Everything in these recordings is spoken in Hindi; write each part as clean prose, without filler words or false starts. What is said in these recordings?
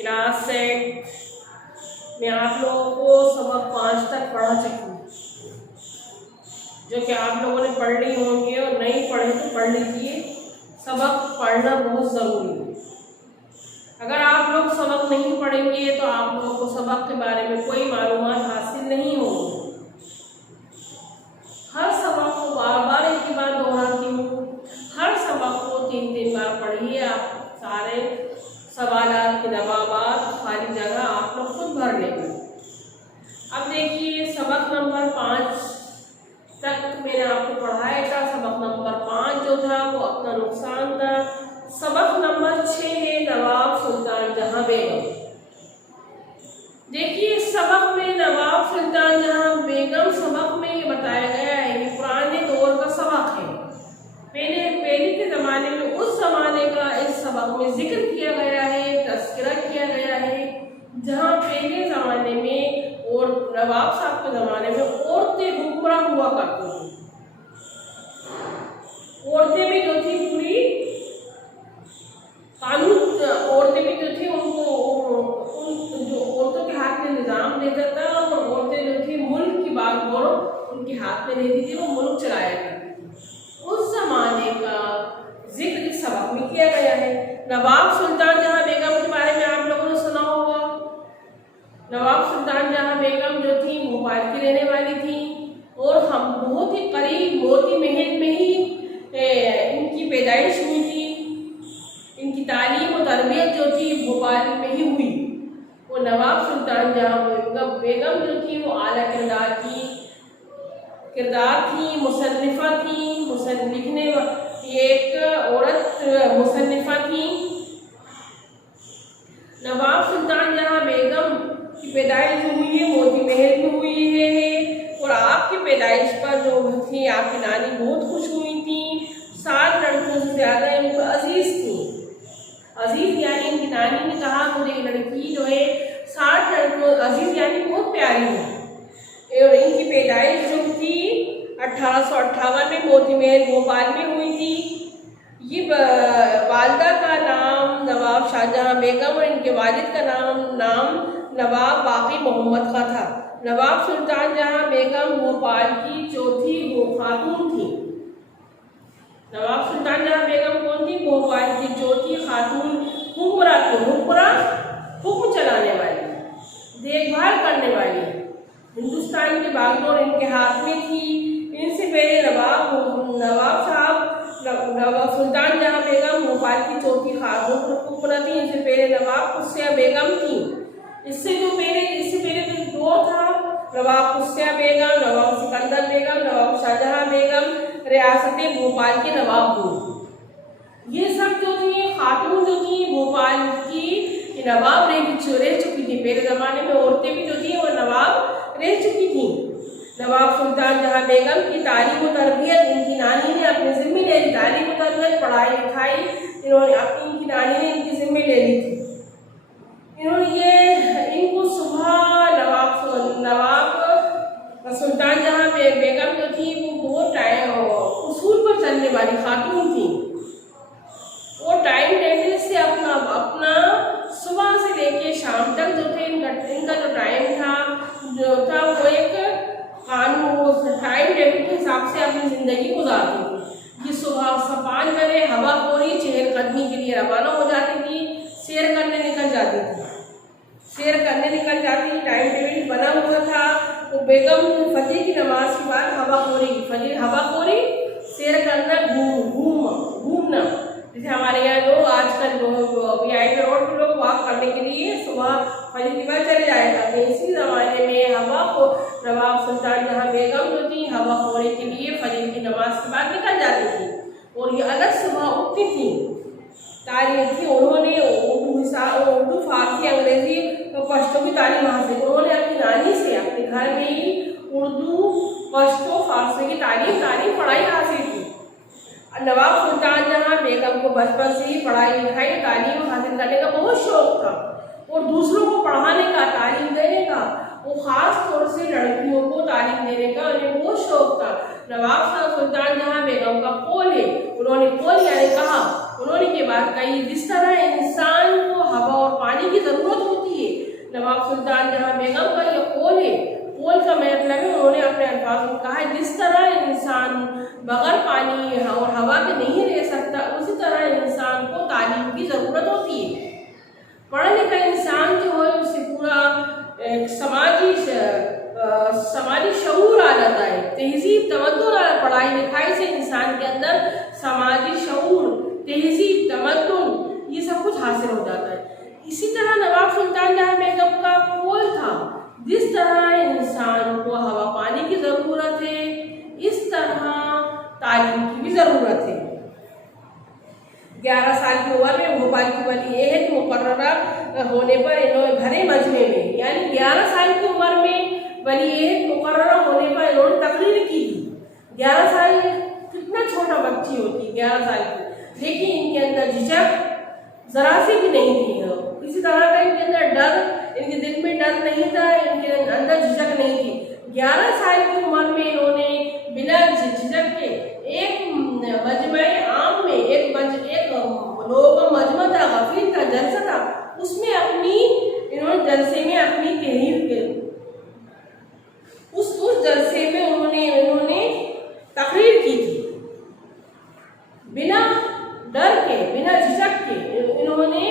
क्लास 6 में आप लोगों को सबक 5 तक पढ़ा चुकी हूँ, जो कि आप लोगों ने पढ़ ली होंगे और नहीं पढ़े तो पढ़ लीजिए। सबक पढ़ना बहुत ज़रूरी है। अगर आप लोग सबक नहीं पढ़ेंगे तो आप लोगों को सबक के बारे में कोई मालूमात हासिल नहीं होगी। हर सबक को बार बार एक ही बात दोहराती हूँ, हर सबक को 3-3 बार पढ़िए। आप सारे सवालात के जवाबात खाली जगह आप लोग खुद भर लेंगे। अब देखिए, सबक नंबर 5 तक मैंने आपको पढ़ाया था। सबक नंबर 5 जो था वो अपना नुकसान था। सबक नंबर 6 है नवाब सुल्तान जहां बेगम। देखिए, सबक में नवाब सुल्तान जहां बेगम सबक में ये बताया गया है, ये पुराने दौर का सबक है। पहले के ज़माने में, उस ज़माने का इस सबक में जिक्र किया गया है, तज़किरा किया गया है, जहाँ पहले ज़माने में और नवाब साहब के ज़माने में औरतें हुक्मरान हुआ करती थी। औरतें भी जो थी पूरी कानून, औरतें भी जो थी उनको जो औरतों के हाथ में निज़ाम देता था, और औरतें जो थी मुल्क की बागडोर उनके हाथ में रहती थी, वो मुल्क चलाया करती थी। उस ज़माने का जिक्र इस सबक में किया गया है। नवाब सुल्तान जहां बेगम के बारे में आप लोगों ने सुना होगा। नवाब सुल्तान जहां बेगम जो थी भोपाल की रहने वाली थी, और हम बहुत ही करीब मोती महल में ही इनकी पैदाइश हुई थी। इनकी तालीम और तरबियत जो थी भोपाल में ही हुई। वो नवाब सुल्तान जहां बेगम जो थी वो आला किरदार थी, मुसन्निफ़ा थी, लिखने एक औरत मुसन्निफ़ा थी। नवाब सुल्तान जहां बेगम की पैदाइश जो हुई है मोती महल में हुई है, और आपकी पैदाइश पर जो थी आपकी नानी बहुत खुश हुई थी। 7 लड़कियों से ज़्यादा इनको अजीज़ थी। अजीज़ यानी इनकी नानी ने कहा, मुझे ये लड़की जो है 60 लड़कियों, अजीज़ यानी बहुत प्यारी है। और इनकी पैदाइश जो थी 1858 में मोती महल भोपाल में हुई थी। ये वालिदा का नाम नवाब शाहजहां बेगम और इनके वालिद का नाम नवाब बाकी मोहम्मद का था। नवाब सुल्तान जहां बेगम भोपाल की चौथी खातून थी। नवाब सुल्तान जहां बेगम कौन थी? भोपाल की चौथी खातून हुक्मरां थी। हुक्म चलाने वाली, देखभाल करने वाली, हिंदुस्तान की बागडोर इनके हाथ में थी। इनसे पहले नवाब सुल्तान जहां बेगम भोपाल की चौथी खातून हुक्मरां थी। इनसे पहले नवाब कुस्सिया बेगम थी। इससे पहले जो दौर था, नवाब कुस्सिया बेगम, नवाब सिकंदर बेगम, नवाब शाहजहां बेगम, रियासत भोपाल के नवाब हुए। ये सब जो थी खातून जो थी भोपाल की नवाब रह चुकी थी। पहले ज़माने में औरतें भी जो थी वो नवाब रह चुकी थी। नवाब सुल्तान जहां बेगम की तालीम और तरबियत इनकी नानी ने अपने ज़िम्मे ले ली। तालीम और तरबियत, पढ़ाई लिखाई इनकी नानी ने इनकी ज़िम्मे ले ली थी। इनको सुबह नवाब सुल्तान जहां बेगम जो थी वो बहुत उसूल पर चलने वाली खातून थी। वो टाइम टेबल से अपना सुबह से लेके शाम तक जो थे इनका जो टाइम था वो एक कानून टाइम टेबल के हिसाब से अपनी ज़िंदगी गुजारती थी। ये सुबह सपान करे, हवा खोरी, चहलकदमी के लिए रवाना हो जाती थी, सैर करने निकल जाती थी। टाइम टेबल बना हुआ था। तो बेगम फजर की नमाज के बाद हवा खोरी, सैर करना, घूमना। जैसे हमारे यहाँ लोग आजकल VIP रोड पर लोग वॉक करने के लिए सुबह फजर के बाद चले जाया करते हैं। इसी ज़माने में नवाब सुल्तान जहां बेगम जो थी हवा खोरी के लिए फजर की नमाज के बाद निकल जाती थी, और ये अलग सुबह उठती थी। तालीम थी, उन्होंने उर्दू, फारसी, अंग्रेजी और पश्तो की तालीम हासिल। उन्होंने अपनी नानी से अपने घर में ही उर्दू, पश्तो, फारसी की तालीम पढ़ाई हासिल की। नवाब सुल्तान जहां बेगम को बचपन से ही पढ़ाई लिखाई तालीम हासिल करने का बहुत शौक था, और दूसरों को पढ़ाने का, तालीम देने का, वो ख़ास तौर से लड़कियों को तालीम देने का उन्हें बहुत शौक था। नवाब सुल्तान जहां बेगम का कौल है, उन्होंने कौल यानी कहा, उन्होंने के बाद कही, जिस तरह इंसान को हवा और पानी पानी की ज़रूरत होती है। नवाब सुल्तान जहां बेगम का ये कौल है, कौल का मतलब है उन्होंने अपने अल्फाज में कहा है जिस तरह इंसान बगैर पानी और हवा के नहीं रह सकता, उसी तरह इंसान को तालीम की ज़रूरत होती है। पढ़ा लिखा इंसान जो है उससे पूरा समाजी शऊर आ जाता है, तहजीब तमद्दुन। पढ़ाई लिखाई से इंसान के अंदर समाजी शऊर, तहजीब, तमद्दुन ये सब कुछ हासिल हो जाता है। इसी तरह नवाब सुल्तान जहां बेगम का कौल था, जिस तरह इंसान को हवा पानी की ज़रूरत है, इस तरह तालीम की भी ज़रूरत है। 11 साल की उम्र में भोपाल की वली अहद मुकर्ररा होने पर इन्होंने भरे मजमे में, यानी 11 साल की उम्र में वली अहद मुकर्ररा होने पर इन्होंने तकरीर की थी। 11 साल कितना छोटा बच्ची होती है, 11 साल की, लेकिन इनके अंदर झिझक जरा सी भी नहीं थी। किसी तरह का इनके अंदर डर, इनके दिल में डर नहीं था, इनके अंदर झिझक नहीं थी। 11 साल की उम्र में इन्होंने बिना झिझक के एक मजमे आम में एक लोगों का मजमा था, गफीर था, जलसा था, उसमें इन्होंने जलसे में अपनी तहरीर के उस जलसे में इन्होंने तकरीर की थी। बिना डर के, बिना झिझक के इन्होंने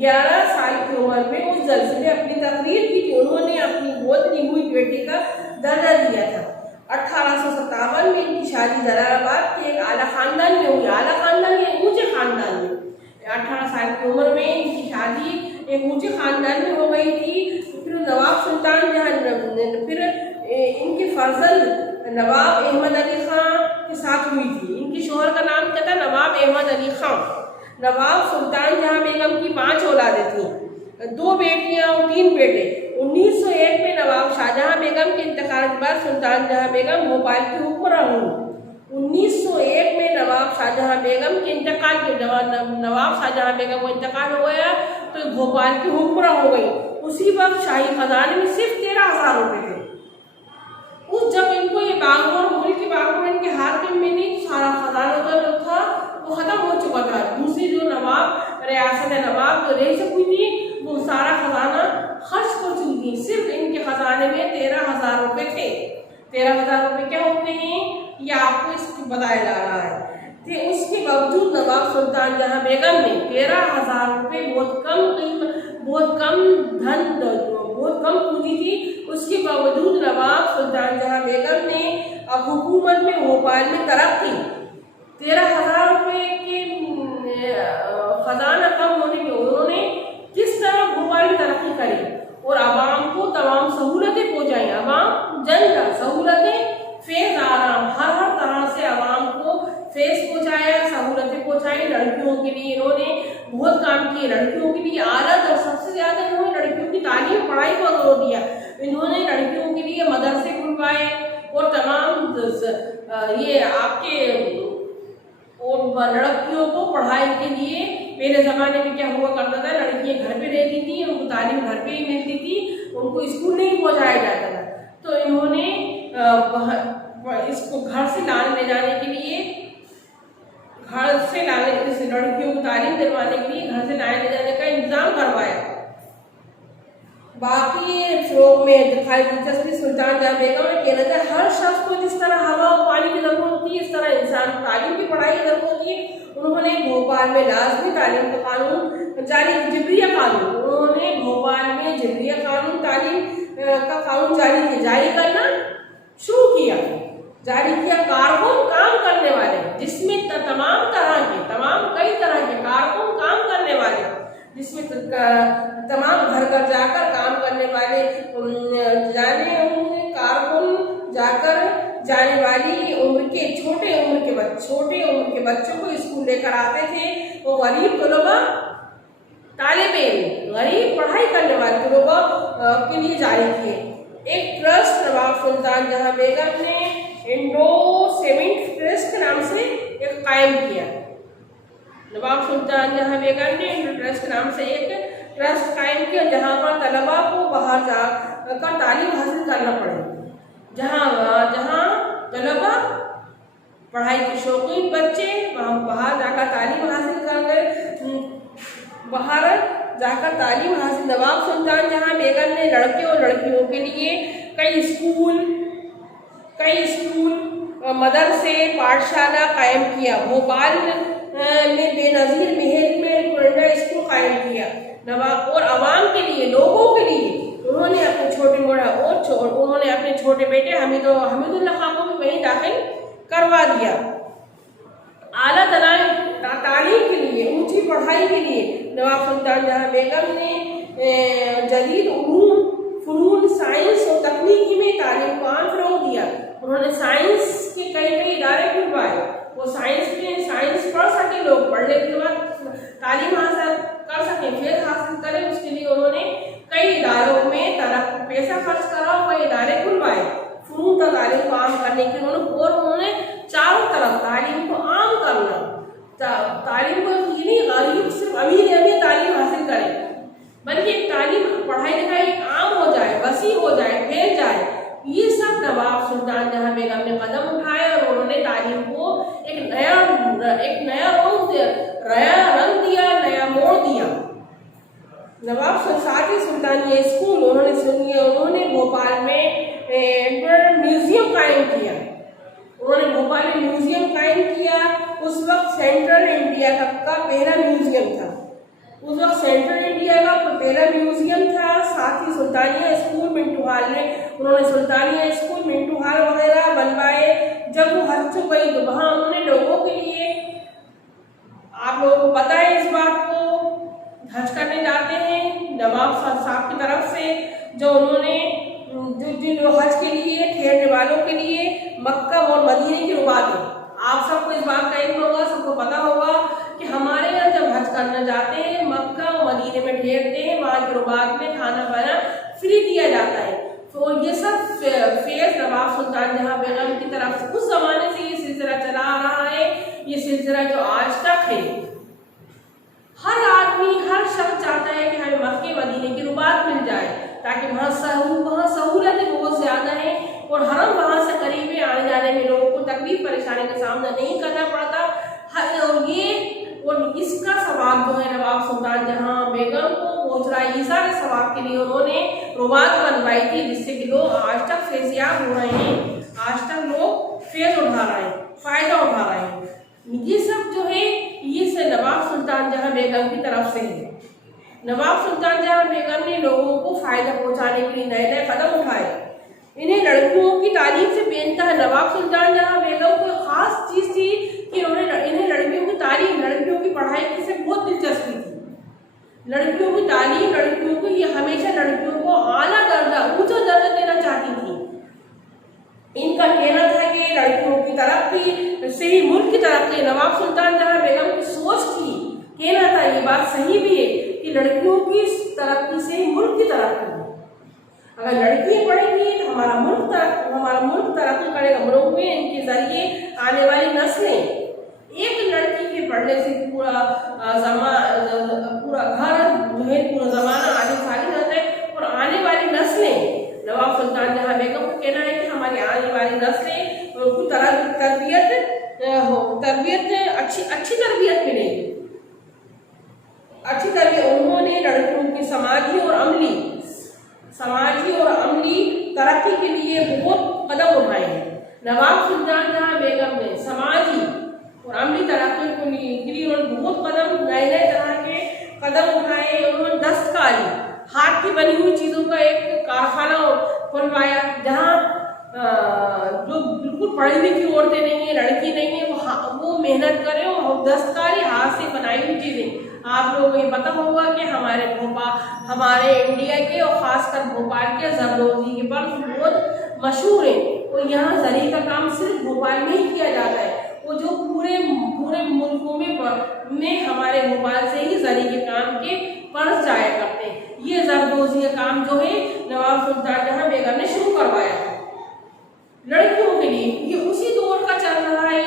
11 साल की उम्र में उस जलसे में अपनी तकरीर की थी। उन्होंने अपनी गोद ली हुई बेटी का दर्जा दिया था। 1857 में इनकी शादी जलालाबाद के एक आला खानदान में हुई। आला खानदान या ऊंचे खानदान में 18 साल की उम्र में इनकी शादी एक ऊंचे खानदान में हो गई थी। फिर नवाब सुल्तान फिर इनके फर्जंद नवाब अहमद अली खां के साथ हुई थी। इनके शोहर का नाम क्या था? नवाब अहमद अली खां। नवाब सुल्तान जहां बेगम की 5 औलादें थीं, 2 बेटियां और 3 बेटे। 1901 में नवाब शाहजहां बेगम के इंतकाल के बाद सुल्तान जहां बेगम भोपाल की हुक्मरां हुई। 1901 में नवाब शाहजहां बेगम के इंतकाल के नवाब शाहजहां बेगम को इंतकाल हो गया तो भोपाल की हुक्मरां हो गई। उसी वक्त शाही खजाने में सिर्फ 13,000 रुपये थे। जब इनको ये बागडोर, मुल्क की बागडोर इनके हाथ में मिली, सारा खजाना जो था वो खत्म हो चुका था। दूसरी जो नवाब रियासत नवाब जो रह चुकी थी वो सारा खजाना खर्च कर चुकी थी। सिर्फ इनके खजाने में 13,000 रुपये थे। 13,000 रुपये क्या होते हैं ये आपको इसको बताया जा रहा है। तो उसके बावजूद नवाब सुल्तान जहां बेगम ने 13,000 रुपये बहुत कम धन, बहुत कम पूंजी थी, उसके बावजूद नवाब सुल्तान जहां बेगम ने अब हुकूमत में भोपाल में तरक्की, 13,000 रुपये के खजाना कम होने के उन्होंने किस तरह भोपाल में तरक्की करी और आवाम को तमाम सहूलतें पहुँचाई। आवाम जनता सहूलतें, फैज़, आराम, हर तरह से आवाम को फैज़ पहुँचाया, सहूलतें पहुँचाई। लड़कियों के लिए इन्होंने बहुत काम किए। लड़कियों के लिए आला और सबसे ज़्यादा इन्होंने लड़कियों की तालीम पढ़ाई को जोर दिया। इन्होंने लड़कियों के लिए मदरसे खुलवाए और तमाम ये आपके और लड़कियों को पढ़ाई के लिए, पहले ज़माने में क्या हुआ करता था, लड़कियां घर पे रहती थी, उनको तालीम घर पे ही मिलती थी, उनको स्कूल नहीं पहुंचाया जाता था। तो इन्होंने इसको घर से लाने ले जाने के लिए, घर से लाने, इस लड़कियों को तालीम दिलवाने के लिए घर से लाने ले जाने का इंतजाम करवाया। बाकी फ्रोग में दिखाई दिलचस्पी सुल्तान जहां बेगम ने कहना था हर शख्स को जिस तरह हवा और पानी की जरूरत होती है, इस तरह इंसान को तालीम की पढ़ाई की जरूरत होती है। उन्होंने भोपाल में लाजमी तालीम का कानून जारी, जिब्रिया कानून, उन्होंने भोपाल में जिब्रिया कानून, तालीम का कानून जारी करना शुरू किया, जारी किया। कारकुन काम करने वाले, जिसमें कई तरह के कारकुन काम करने वाले, जिसमें तमाम घर घर जाकर काम करने वाले कारकुन जाकर जाने वाली उम्र के छोटे उम्र के बच्चों को स्कूल लेकर आते थे। वो गरीब तलबा, तालिबे इल्म, गरीब पढ़ाई करने वाले तलबा के लिए जारी किए। एक ट्रस्ट नवाब सुल्तान जहां बेगम ने इंडो-सेमिट ट्रस्ट के नाम से एक कायम किया। नवाब सुल्तान जहां बेगम ने इंडो ट्रस्ट के नाम से एक ट्रस्ट कायम किया, जहाँ पर तलबा को बाहर जाकर तालीम हासिल करना पड़े। जहाँ तलबा, पढ़ाई के शौकीन बच्चे वहाँ बाहर जाकर तालीम हासिल कर गए, बाहर जाकर तालीम हासिल। नवाब सुल्तान जहां बेगम ने लड़के और लड़कियों के लिए कई स्कूल मदरसे पाठशाला कायम किया। भोपाल में बेनज़ीर महल में कुरंडा स्कूल कायम किया। नवाब और आवाम के लिए, लोगों के लिए उन्होंने अपने छोटे बेटे हमीदुल्लाह खां को भी वहीं दाखिल करवा दिया। आला तालीम के लिए, ऊंची पढ़ाई के लिए नवाब सुल्तान जहां बेगम ने जदीद उलूम, फ़नून, साइंस और तकनीकी में तालीम को आम फ़रोग़ दिया। उन्होंने साइंस के कई इदारे खुलवाए। वो साइंस पढ़ सके, लोग पढ़ने के बाद तालीम हासिल कर सकें, फेज़ हासिल करें, उसके लिए उन्होंने कई इदारों में पैसा खर्च करा, वह इदारे खुलवाए फ़नून का तालीम को आम करने की। उन्होंने चारों तरफ तालीम को आम करना, तालीम को ये नहीं गरीब सिर्फ अमीर तालीम हासिल करें, बल्कि तालीम पढ़ाई लिखाई आम हो जाए, वसी हो जाए, फैल जाए। ये सब नवाब सुल्तान जहां बेगम ने कदम उठाए और उन्होंने तालीम को एक नया रंग दिया, नया मोड़ दिया। नवाब साथ ही सुल्तानिया स्कूल उन्होंने भोपाल में म्यूजियम कायम किया। उस वक्त सेंट्रल इंडिया का पहला म्यूजियम था। साथ ही सुल्तानिया स्कूल मिंटू हॉल वगैरह बनवाए। जब वो हज से गई तो वहाँ उन्होंने लोगों के लिए, आप लोगों को पता है इस बात को, हज करने जाते हैं नवाब साहब की तरफ से, जो उन्होंने जिन हज के लिए ठहरने वालों के लिए मक्का और मदीने की रुबात है। आप सबको इस बात का इल्म होगा, सबको पता होगा कि हमारे यहाँ जब हज करने जाते हैं, मक्का और मदीने में ठहरते हैं, वहाँ की रुबात में खाना पाना फ्री दिया जाता है। तो ये सब फेज़ नवाब सुल्तान जहां बेगम की तरफ से उस जमाने से ये सिलसिला चला आ रहा है। ये सिलसिला जो आज तक है, हर आदमी, हर शख्स चाहता है कि हमें मक्के मदीने की रुबात मिल जाए, ताकि वहाँ सहूलतें बहुत ज़्यादा हैं और हरम वहाँ से करीब है। आने जाने में लोगों को तकलीफ परेशानी का सामना नहीं करना पड़ता। और इसका सवाब जो है नवाब सुल्तान जहां बेगम को पहुँच रहा है। ईसार सवाब के लिए उन्होंने रुबात बनवाई थी, जिससे कि लोग आज तक फैज़याब हो रहे हैं, आज तक लोग फैज़ उठा रहे हैं, फ़ायदा उठा रहे हैं। ये सब जो है ये से नवाब सुल्तान जहां बेगम की तरफ से है। नवाब सुल्तान जहां बेगम ने लोगों को फ़ायदा पहुँचाने के लिए नए नए कदम उठाए। इन्हें लड़कियों की तालीम से बेनतहा नवाब सुल्तान जहां बेगम को खास चीज़ थी कि इन्हें लड़कियों की तालीम, लड़कियों की पढ़ाई की से बहुत दिलचस्पी थी। लड़कियों की तालीम, लड़कियों को ये हमेशा लड़कियों को आला दर्जा, ऊंचा दर्जा देना चाहती थी। इनका कहना था कि लड़कियों की तरक्की से ही मुल्क की तरक्की। नवाब सुल्तान जहां बेगम की सोच थी, कहना था, ये बात सही भी है कि लड़कियों की तरक्की से ही मुल्क की तरक्की। अगर लड़कियां पढ़ेंगी तो हमारा मुल्क तरक्की करेगा। मुल्क में इनके जरिए आने वाली नस्लें, एक लड़की के पढ़ने से पूरा घर जो है, पूरा ज़माना आगे खाली रहता है। और आने वाली नस्लें, नवाब सुल्तान जहां बेगम को कहना है कि हमारी आने वाली नस्लें, उनको अच्छी तरबियत मिलेगी, अच्छी तरबियत। उन्होंने लड़कियों की समाजी और अमली तरक्की के लिए बहुत कदम उठाए हैं। नवाब सुल्तान जहां बेगम ने समाजी और अमली तरक्की के लिए उन्होंने बहुत नए तरह के कदम उठाए। उन्होंने दस्तकारी, हाथ की बनी हुई चीज़ों का एक कारखाना खुलवाया, जहाँ जो बिल्कुल पढ़ी लिखी औरतें नहीं है, लड़की नहीं है, वो मेहनत करें और दस्तकारी, हाथ से बनाई हुई चीज़ें। आप लोगों को ये पता होगा कि हमारे इंडिया के और ख़ासकर भोपाल के जरदोज़ी के बल्ब बहुत मशहूर है। और यहाँ जरी का काम सिर्फ भोपाल में ही किया जाता है। वो जो पूरे मुल्कों में हमारे भोपाल से ही जरी के काम के पर्स जाया करते हैं। ये जरदोज़ी का काम जो है नवाब सुल्तान जहां बेगम ने शुरू करवाया था लड़कियों के लिए। ये उसी दौर का चल रहा है।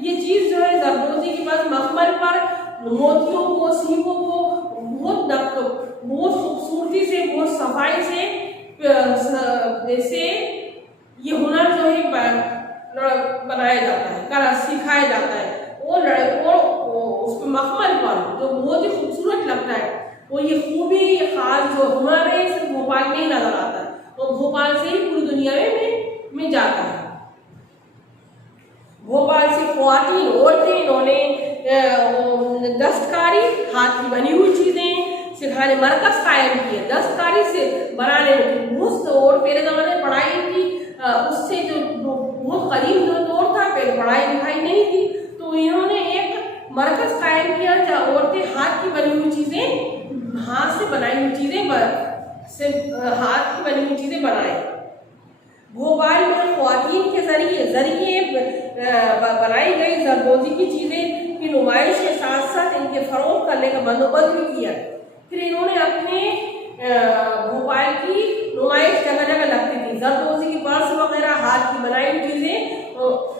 ये चीज़ जो है जरदोज़ी के पास मखमल पर मोतियों को, सीपों को बहुत खूबसूरती से, बहुत सफाई से ये हुनर जो है बनाया जाता है, सिखाया जाता है। और उस पर मखमल पर जो बहुत ही खूबसूरत लगता है, वो ये खूबी, ये खास जो हुनर है सिर्फ भोपाल में ही नजर आता है, और भोपाल से ही पूरी दुनिया में जाता है। भोपाल से ख्वातीन औरतें इन्होंने दस्तकारी, हाथ की बनी हुई चीजें सिखाने मरकज कायम किए। दस्तकारी से बनाने में बहुत, और पहले जमाने में पढ़ाई थी, उससे जो बहुत करीब जो दौर था, पहले पढ़ाई लिखाई नहीं थी, तो इन्होंने एक मरकज कायम किया जहाँ औरतें हाथ की बनी हुई चीजें, हाथ से बनाई हुई चीजें हाथ की बनी हुई चीजें बनाए। भोपाल में ख्वातीन के जरिए बनाई गई जरदोजी की चीजें की नुमाइश के साथ साथ इनके फरोग करने का बंदोबस्त भी किया। फिर इन्होंने अपने भोपाल की नुमाइश जगह जगह लगती थी, जरदोजी की पर्स वगैरह, हाथ की बनाई हुई चीजें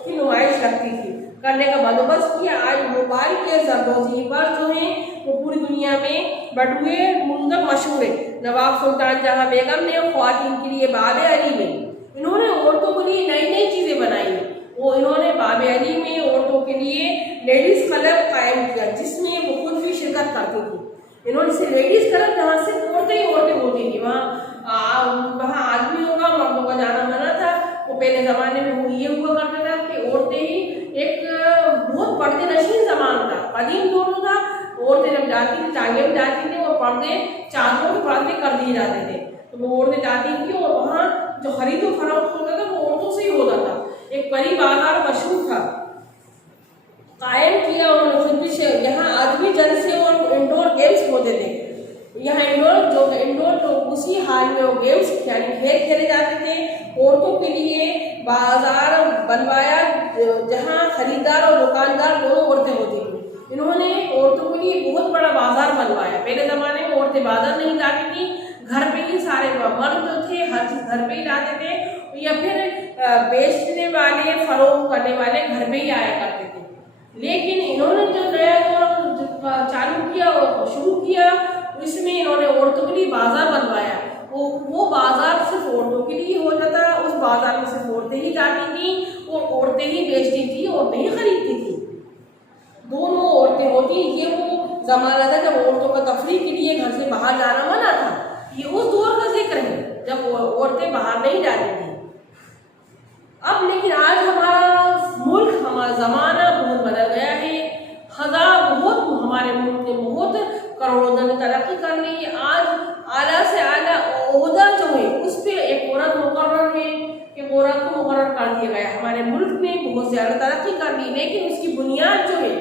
की नुमाइश लगती थी, करने का बंदोबस्त किया। आज भोपाल के जरदोजी पर्स जो हैं वो पूरी दुनिया में बटुए मुंदक मशहूर है। नवाब सुल्तान जहां बेगम ने ख्वातीन के लिए बाबे अली में इन्होंने औरतों के लिए नई नई चीजें बनाई। वो इन्होंने बाबे अली में औरतों के लिए लेडीज क्लब कायम किया, जिसमें वो खुद भी शिरकत करती थी। इन्होंने से लेडीज क्लब जहाँ से औरतें ही औरतें होती थी, वहाँ आदमियों का मर्दों का जाना मना था। वो पहले जमाने में वो ये हुआ करता था कि औरतें ही एक बहुत पर्दे नशीन जमान था, कदीम दौर था। औरतें जब जाती थी, टांगे में जाती थी, और पर्दे चादरों के पर्दे कर दिए जाते थे, तो वो औरतें जाती थी, और वहाँ जो खरीदो फरोख्त होता था वो औरतों से ही होता था। एक बड़ी बाजार मशहूर था, कायम किया उन्होंने खुद भी। यहाँ आदमी जलसे और इंडोर गेम्स होते थे। यहाँ इंडोर जो उसी हाल में वो गेम्स यानी खेल खेले जाते थे। औरतों के लिए बाजार बनवाया जहाँ खरीदार और दुकानदार दोनों औरतें होती थी। इन्होंने औरतों के लिए बहुत बड़ा बाजार बनवाया। पहले जमाने में औरतें बाजार नहीं जाती थी, घर पे ही सारे मर्द जो थे हर चीज घर पे ही लाते थे, या फिर बेचने वाले, फरोख्त करने वाले घर पे ही आया करते थे। लेकिन इन्होंने जो नया दौर चालू किया और शुरू किया, इसमें इन्होंने औरतों के लिए बाजार बनवाया। वो बाजार सिर्फ औरतों के लिए हो जाता, उस बाजार में सिर्फ औरतें ही जाती थी, और औरतें ही बेचती थी, औरतें ही खरीदती थी। दोनों औरतें होती। ये वो जमाना था जब औरतों का तफरीह के लिए घर से बाहर जाना मना था। ये उस दौर का जिक्र है जब औरतें बाहर नहीं जाती थी। अब लेकिन आज हमारा मुल्क, हमारा जमाना बहुत बदल गया है। हमारे मुल्क ने बहुत करोड़ों ने तरक्की कर ली है। आज आला से आला ओहदा जो है उस पर एक औरत मुकर्रर है, एक औरत को मुकर्रर कर दिया गया। हमारे मुल्क ने बहुत ज्यादा तरक्की कर ली, लेकिन उसकी बुनियाद जो है,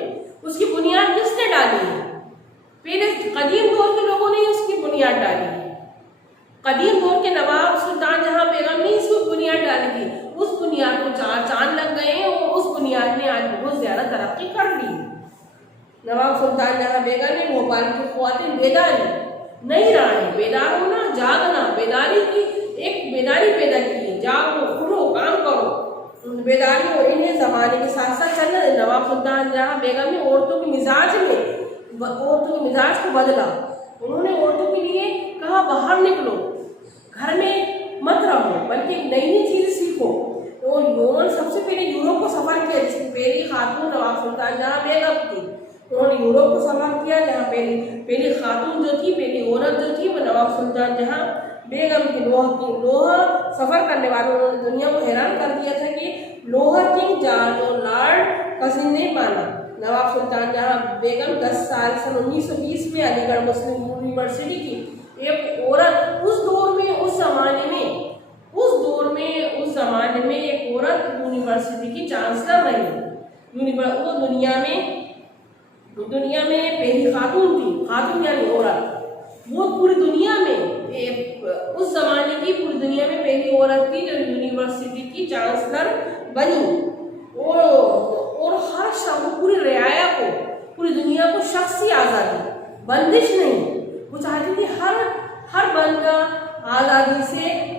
उसकी बुनियाद किसने डाली है? पहले कदीम दौर के लोगों ने उसकी बुनियाद डाली है। कदीम दौर के नवाब सुल्तान जहां बेगम ने इसको बुनियाद डाली थी, उस बुनियाद को चार चांद लग गए, और उस बुनियाद ने आज बहुत ज्यादा तरक्की कर ली। नवाब सुल्तान जहां बेगम ने भोपाल की ख्वातीन बेदारी नहीं रहा है, बेदार होना, जागना, बेदारी की एक बेदारी पैदा की है। जागो, उठो, काम करो, बेदारी हो। इन्हें जमाने के साथ साथ चलना है। नवाब सुल्तान जहां बेगम ने औरतों के मिजाज को बदला। उन्होंने औरतों के लिए कहा, बाहर निकलो, घर में मत रहो, बल्कि नई नई चीजें सीखो। तो उन्होंने सबसे पहले यूरोप को सफर किया, जिसकी पहली खातून नवाब सुल्तान जहां बेगम थी। उन्होंने यूरोप को सफर किया, जहाँ पहली खातून जो थी, पहली औरत जो थी, वो नवाब सुल्तान जहाँ बेगम की लोहा सफर करने वालों, उन्होंने दुनिया को हैरान कर दिया था कि लोहा किंग जॉर्ज और लॉर्ड कसिन ने माना। नवाब सुल्तान जहाँ बेगम 10 साल सन 1920 में अलीगढ़ मुस्लिम यूनिवर्सिटी की एक औरत, उस जमाने में एक औरत यूनिवर्सिटी की चांसलर रही। वो दुनिया में पहली खातून थी, खातून यानी औरत। वो पूरी दुनिया में उस जमाने की पूरी दुनिया में पहली औरत थी जो यूनिवर्सिटी की चांसलर बनी। और हर शख्स, पूरी रियाया को, पूरी दुनिया को शख्सी आज़ादी, बंदिश नहीं। वो चाहती थी हर बंदा आज़ादी से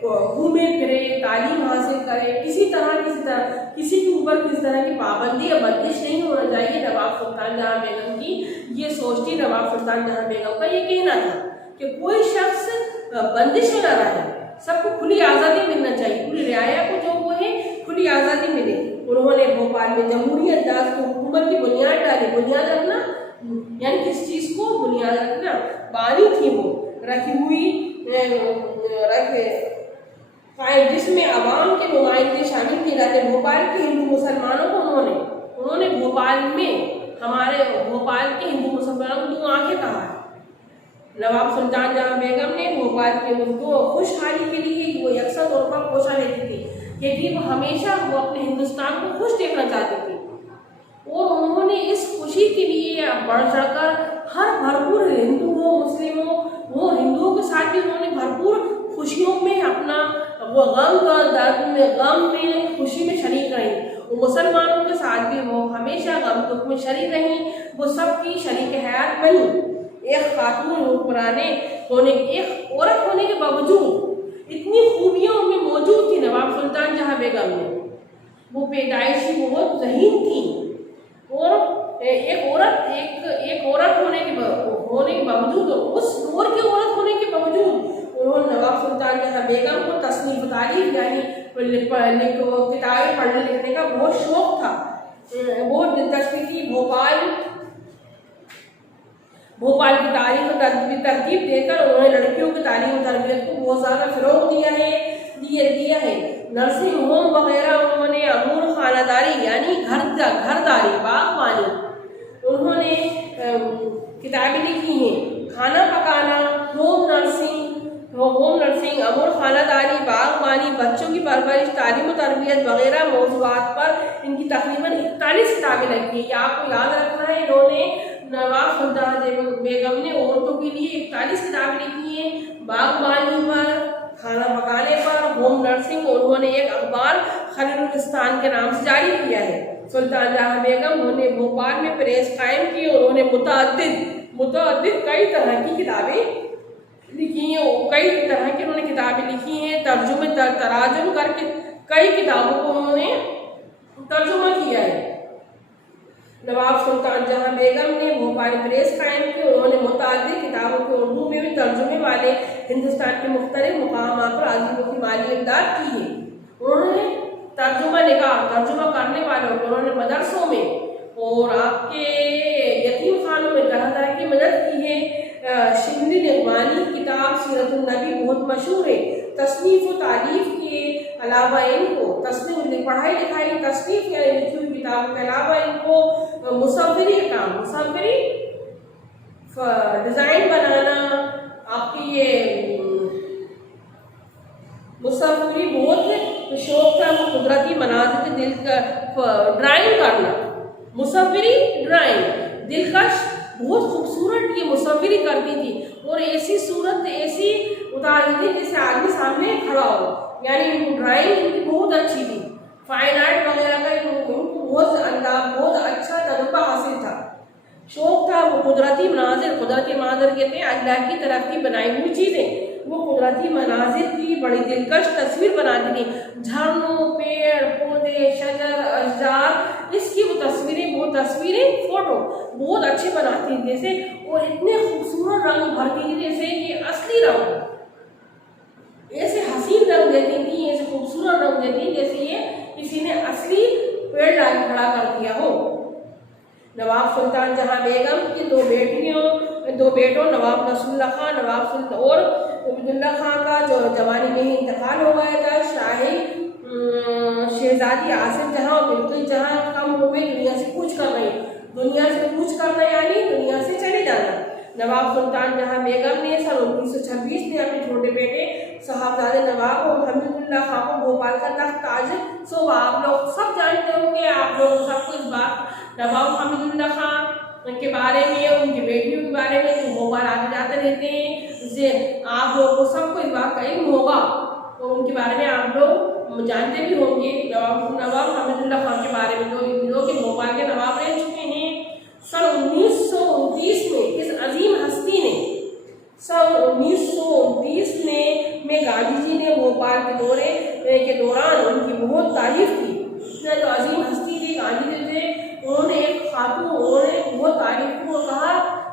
घूमे फिरे, तालीम हासिल करे, किसी तरह किसी के ऊपर किसी तरह की पाबंदी या बंदिश नहीं होना चाहिए। नवाब सुल्तान जहां बेगम की ये सोच थी। नवाब सुल्तान जहां बेगम का ये कहना था कि कोई शख्स बंदिश में न रहे, सबको खुली आज़ादी मिलना चाहिए, पूरी रियाया को जो वो है खुली आज़ादी मिले। उन्होंने भोपाल में जमहूरी अंदाज की हुकूमत की बुनियाद डाली। बुनियाद अपना यानी किस चीज़ को बुनियाद रखना, बानी थी वो रखी हुई जिसमें आवाम के नुमाइंदे शामिल किए जाते। भोपाल के हिंदू मुसलमानों को उन्होंने भोपाल में हमारे भोपाल के हिंदू मुसलमानों को दो आंखें कहा है। नवाब सुल्तान जहां बेगम ने भोपाल के उनको खुशहाली के लिए वो यकसा तौर पर कोशा लेती थी, क्योंकि वो हमेशा वो अपने हिंदुस्तान को खुश देखना चाहती थी और उन्होंने इस खुशी के लिए बढ़ चढ़कर हर भरपूर हिंदू हो मुस्लिम हो वो हिंदुओं के साथ भी उन्होंने भरपूर खुशियों में अपना वो गम में खुशी में शरीक रही। वो मुसलमानों के साथ भी वो हमेशा गम दुख में शरीक रही। वो सबकी शरीक हयात बनी। एक खातून हुक्मराने होने एक औरत होने के बावजूद इतनी खूबियाँ उनमें मौजूद थी नवाब सुल्तान जहां बेगम में। वो पैदाइशी बहुत ज़हीन थी और एक औरत होने के बावजूद उस दौर की औरत होने के बावजूद उन्होंने नवाब सुल्तान जहां बेगम को तस्नीफ तारीफ यानी किताबें पढ़ने लिखने का बहुत शौक था, बहुत दिलचस्पी थी। भोपाल की तारीख और तरतीब देकर उन्होंने लड़कियों की तालीम और तरबियत को बहुत ज़्यादा फ़रोग़ दिया है। नर्सिंग होम वगैरह उन्होंने अमूर खानादारी यानी घरदारी बागवानी उन्होंने किताबें लिखी हैं। खाना पकाना, होम नर्सिंग, अमूर खानादारी, बागवानी, बच्चों की परवरिश, तालीम और तरबियत वगैरह मौज़ूआत पर इनकी तकरीबन 41 किताबें लिखी हैं। आपको याद रखना है इन्होंने नवाब सुल्तान बेगम ने औरतों के लिए 41 किताबें लिखी हैं। बागवानी पर, खाना पकाने पर, होम नर्सिंग उन्होंने एक अखबार खलीलुस्तान के नाम से जारी किया है। सुल्तान जहां बेगम उन्होंने भोपाल में प्रेस कायम की और उन्होंने मुतअद्दिद कई तरह की किताबें लिखी हैं। कई तरह की उन्होंने किताबें लिखी हैं। तराजुम करके कई किताबों को उन्होंने तर्जुमा किया है। नवाब सुल्तान जहां बेगम ने भोपाल प्रेस कायम की। उन्होंने मुतअद्दिद किताबों के उर्दू में भी तर्जुमे वाले हिंदुस्तान के मुख्तलिफ मुकामात पर आज़िमों की माली इमदाद की है। उन्होंने तर्जुमा करने वालों को उन्होंने मदरसों में और आपके यतीम खानों में तरह तरह की मदद की है। शिमली निगमानी किताब सीरतुन नबी बहुत मशहूर है। तसनीफ़ व तालीफ के अलावा इनको तसनीफ़ पढ़ाई लिखाई तसनीफ़ लिखी हुई किताबों के अलावा इनको मुसव्विरी डिज़ाइन बनाना, आपकी ये मुसव्विरी बहुत शौक था। वो कुदरती मनाज़िर दिल का ड्राइंग करना, मुसव्विरी ड्राइंग दिलकश बहुत खूबसूरत ये मुसव्विरी करती थी और ऐसी सूरत ऐसी उतारती थी जैसे आदमी सामने खड़ा हो। यानी इनको ड्राइंग इनकी बहुत अच्छी थी। फाइन आर्ट वगैरह का इनको बहुत अच्छा तजुर्बा हासिल था, शौक था। वो कुदरती मनाजिर कहते हैं अल्लाह की तरफ की बनाई हुई चीज़ें। वो कुदरती मनाजिर की बड़ी दिलकश तस्वीर बनाती थी। झरनों, पेड़ पौधे, शजर, अशजार, इसकी वो तस्वीरें फोटो बहुत अच्छी बनाती थी जैसे, और इतने खूबसूरत रंग भरती थी जैसे ये असली रंग, ऐसे हसीन रंग देती थी, ऐसे खूबसूरत रंग देती जैसे ये किसी ने असली पेड़ डाल खड़ा कर दिया हो। नवाब सुल्तान जहां बेगम की दो बेटों नवाब नसरुल्लाह खान और उबैदुल्लाह खान का जो जवानी में ही इंतकाल हो गया था। शाही शहजादी आसिफ जहां और बिल्कुल जहां कम उम्र दुनिया से कूच करना यानी दुनिया से चले जाना। नवाब सुल्तान जहां बेगम ने सन 1926 में अपने छोटे बेटे साहबजादे नवाब और हमीदुल्लाह खान को भोपाल का तख्त ताज सौंपा। आप लोग सब जानते होंगे, आप लोग सबको इस बात नवाब हमीदुल्लाह खान उनके बारे में, उनकी बेटियों के बारे में जो भोपाल आते जाते रहते हैं, इससे आप लोगों को सबको इस बात का इल्म होगा और उनके बारे में आप लोग जानते भी होंगे। नवाब हमीदुल्लाह खान के बारे में जो कि भोपाल के नवाब रह चुके हैं। सन 1929 में इस अजीम हस्ती ने में गांधी जी ने भोपाल के दौरे के दौरान उनकी बहुत तारीफ की। जो अजीम हस्ती थी गांधी जी थे, उन्होंने बहुत तारीफ की और कहा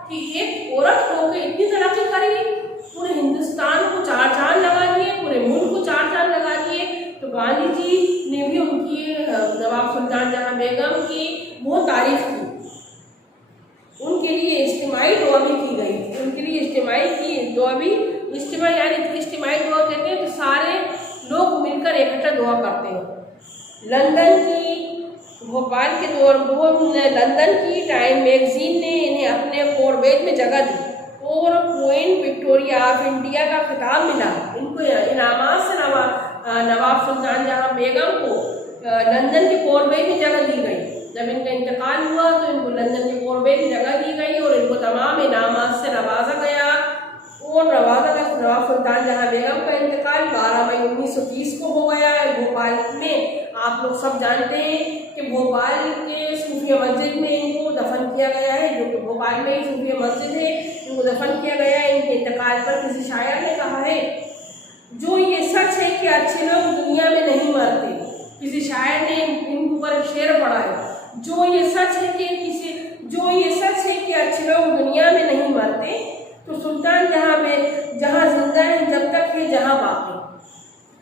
कि एक औरत होकर इतनी तरक्की करी, पूरे हिंदुस्तान को 4 चांद लगा दिए, पूरे मुल्क को 4 चांद लगा दिए। तो गांधी जी ने भी उनकी नवाब सुल्तान जहां बेगम की बहुत तारीफ की। उनके लिए इज्तिमा यानी इज्तिमाई दुआ कहते हैं, तो सारे लोग मिलकर इकट्ठा दुआ करते हैं। लंदन की भोपाल के दौर लंदन की टाइम मैगजीन ने इन्हें अपने कवरेज में जगह दी और क्वीन विक्टोरिया ऑफ इंडिया का खिताब मिला। इनको इनामात से नवाब सुल्तान जहां बेगम को लंदन के कवरेज में जगह दी गई। जब इनका इंतकाल हुआ तो इनको लंदन के कवरेज में जगह दी गई और इनको तमाम इनामात से नवाजा गया। और नवाब सुल्तान जहां बेगम का इंतकाल 12 मई 1930 को हो गया है भोपाल में। आप लोग सब जानते हैं कि भोपाल के सूफिया मस्जिद में इनको दफन किया गया है, जो कि भोपाल में ही सूफिया मस्जिद है, इनको दफन किया गया है। इनके इंतकाल पर किसी शायर ने कहा है, जो ये सच है कि अच्छे लोग दुनिया में नहीं मरते। किसी शायर ने इनके ऊपर शेर पढ़ा है, जो ये सच है कि अच्छे लोग दुनिया में नहीं मरते, तो सुल्तान जहाँ जिंदा है जब तक है जहाँ बाकी।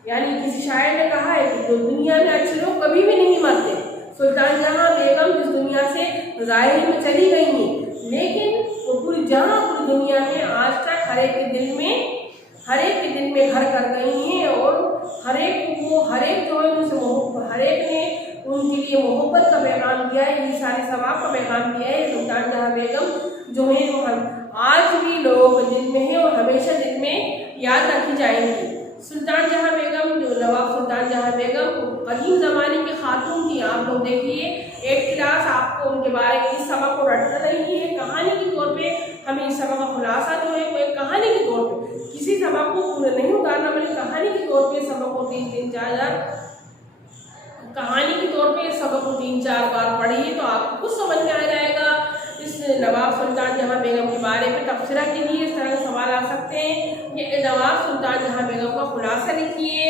यानी किसी शायर ने कहा है कि जो दुनिया में अच्छे लोग कभी भी नहीं मरते। सुल्तान जहाँ बेगम जिस दुनिया से ज़ाहिर में चली गई हैं, लेकिन वो पूरी दुनिया में आज तक हर एक के दिल में घर कर गई हैं और हर एक जो है उनसे हर एक ने उनके लिए मोहब्बत का पैगाम दिया है, ये सारे सवाब का पैगाम दिया है। सुल्तान जहाँ बेगम जो है वो आज भी लोगों के दिल में है और हमेशा दिल में याद रखी जाएंगी। सुल्तान जहाँ बेगम जो नवाब सुल्तान जहाँ बेगम कदीम ज़माने की खातून थी। आप लोग देखिए, एक क्लास आपको उनके बारे में इस सबक को रटना नहीं है, कहानी के तौर पे हमें इस सबक का खुलासा जो है वो एक कहानी के तौर पे, किसी सबक को पूरे नहीं उतारना, बल्कि कहानी के तौर पे सबक को 3-4 कहानी के तौर पे सबक को 3-4 बार पढ़िए तो आपको कुछ समझ में आ जाएगा। इस नवाब सुल्तान जहाँ बेगम के बारे में तबसरा कीजिए, इस तरह के सवाल आ सकते हैं। ये नवाब सुल्तान जहाँ बेगम का खुलासा लिखिए।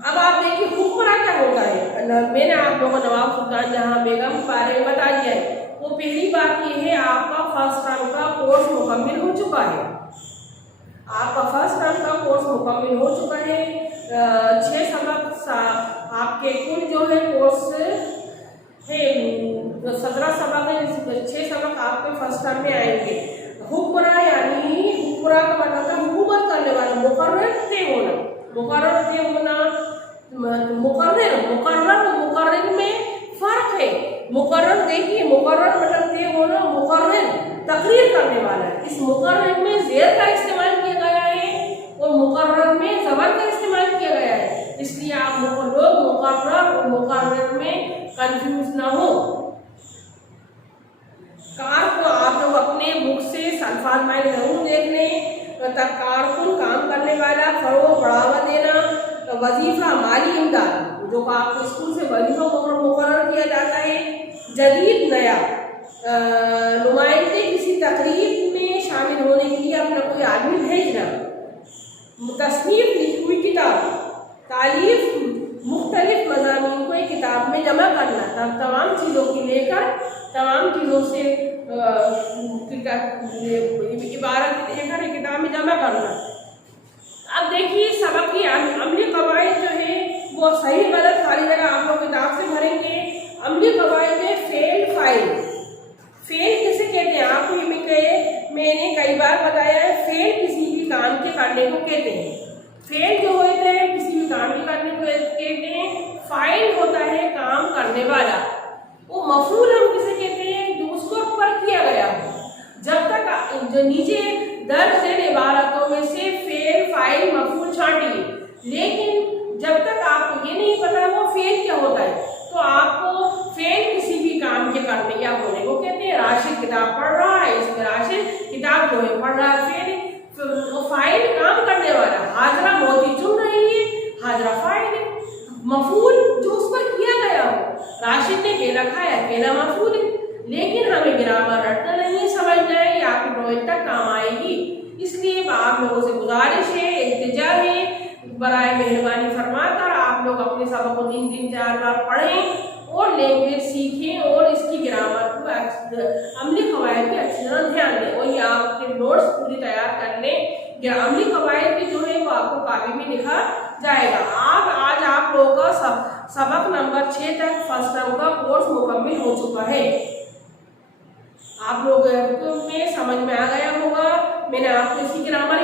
अब आप देखिए हुक्मरां क्या होता है। मैंने आप लोगों को नवाब सुल्तान जहाँ बेगम के बारे में बता दिया है। वो पहली बात ये है, आपका फर्स्ट टर्म का कोर्स मुकम्मिल हो चुका है। आपका फर्स्ट टर्म का कोर्स मुकम्मिल हो चुका है। 6 सबक आपके कुल जो है कोर्स है 17 सबक है। 6 सबक आपके फर्स्ट टर्म में आएंगे। हुक्मरां यानी हुक्मरां का मतलब था हुकूमत करने वाला, मुकर्रर तय होना, मुकर्रर में फर्क है। मुकर्रर देखिए, मुकर्रर मतलब तय होना, मुकर्रर तकरीर करने वाला है। इस मुकर्रर में ज़ेर का इस्तेमाल किया गया है और मुकर्रर में ज़बर का इस्तेमाल किया गया है, इसलिए आप लोग मुकर्रर और मुकर्रर में कंफ्यूज ना हो। कार को आप लोग अपने बुक से अल्फाज मायने जरूर देख लें। कारकुन काम करने वाला, फरोग बढ़ावा देना, वजीफा माली इमदाद, जो आपको स्कूल से वजीफा मुकर्रर किया जाता है। जदीद नया नुमाइंदे किसी तकरीब में शामिल होने के लिए अपना कोई आदमी भेजना। तस्नीफ लिखी हुई किताब, तालीफ मुख्तलिफ मज़ामीन को एक किताब में जमा करना, तब तमाम चीज़ों की लेकर तमाम चीज़ों से इबारत लेकर एक किताब में जमा करना। अब देखिए सबक की अमली कवायद जो है वो सही गलत सारी जगह आप लोग किताब से भरेंगे। अमली कवायद में फेल फाइल, फेल किसे कहते हैं आपको मैंने कई बार बताया है। फेल किसी भी काम के करने को कहते हैं। फेल जो होते हैं किसी भी काम के करने को कहते हैं। फाइल होता है काम करने वाला। वो मफूल हम किसे कहते हैं, जो उसको ऊपर किया गया हो। जब तक जो नीचे दर्ज है इबारतों में से फेल फाइल मफूल छांटिए, लेकिन जब तक आपको ये नहीं पता वो फेल क्या होता है, तो आपको फेल किसी भी काम के करने या होने को कहते हैं। राशिद किताब पढ़ रहा है, इसमें राशिद किताब जो है पढ़ रहा है, फेल फाइल काम करने वाला। हाजरा मोती चुन रही है, हाजरा फाइल है। मफूल जो उस पर किया गया हो, राशिद ने केला खाया, केला मफूल है। लेकिन हमें ग्रामर रटना नहीं, समझना है, ये आपकी ड्राइंग तक काम आएगी। इसलिए आप लोगों से गुजारिश है, इल्तिजा है, बराए मेहरबानी फरमाकर आप लोग अपने सबक को 3-4 बार पढ़ें और लैंग्वेज सीखें और इसकी ग्रामर को अमली कवायद के अच्छी तरह ध्यान दें। और ये आपके नोट्स पूरी तैयार कर लें। अमली कवायद की जो है वो आपको कापी में लिखा जाएगा। आज आप लोगों का सबक नंबर 6 तक फर्स्ट टर्म का कोर्स मुकम्मिल हो चुका है। आप लोगों में समझ में आ गया होगा। मैंने आपको इसकी ग्रामर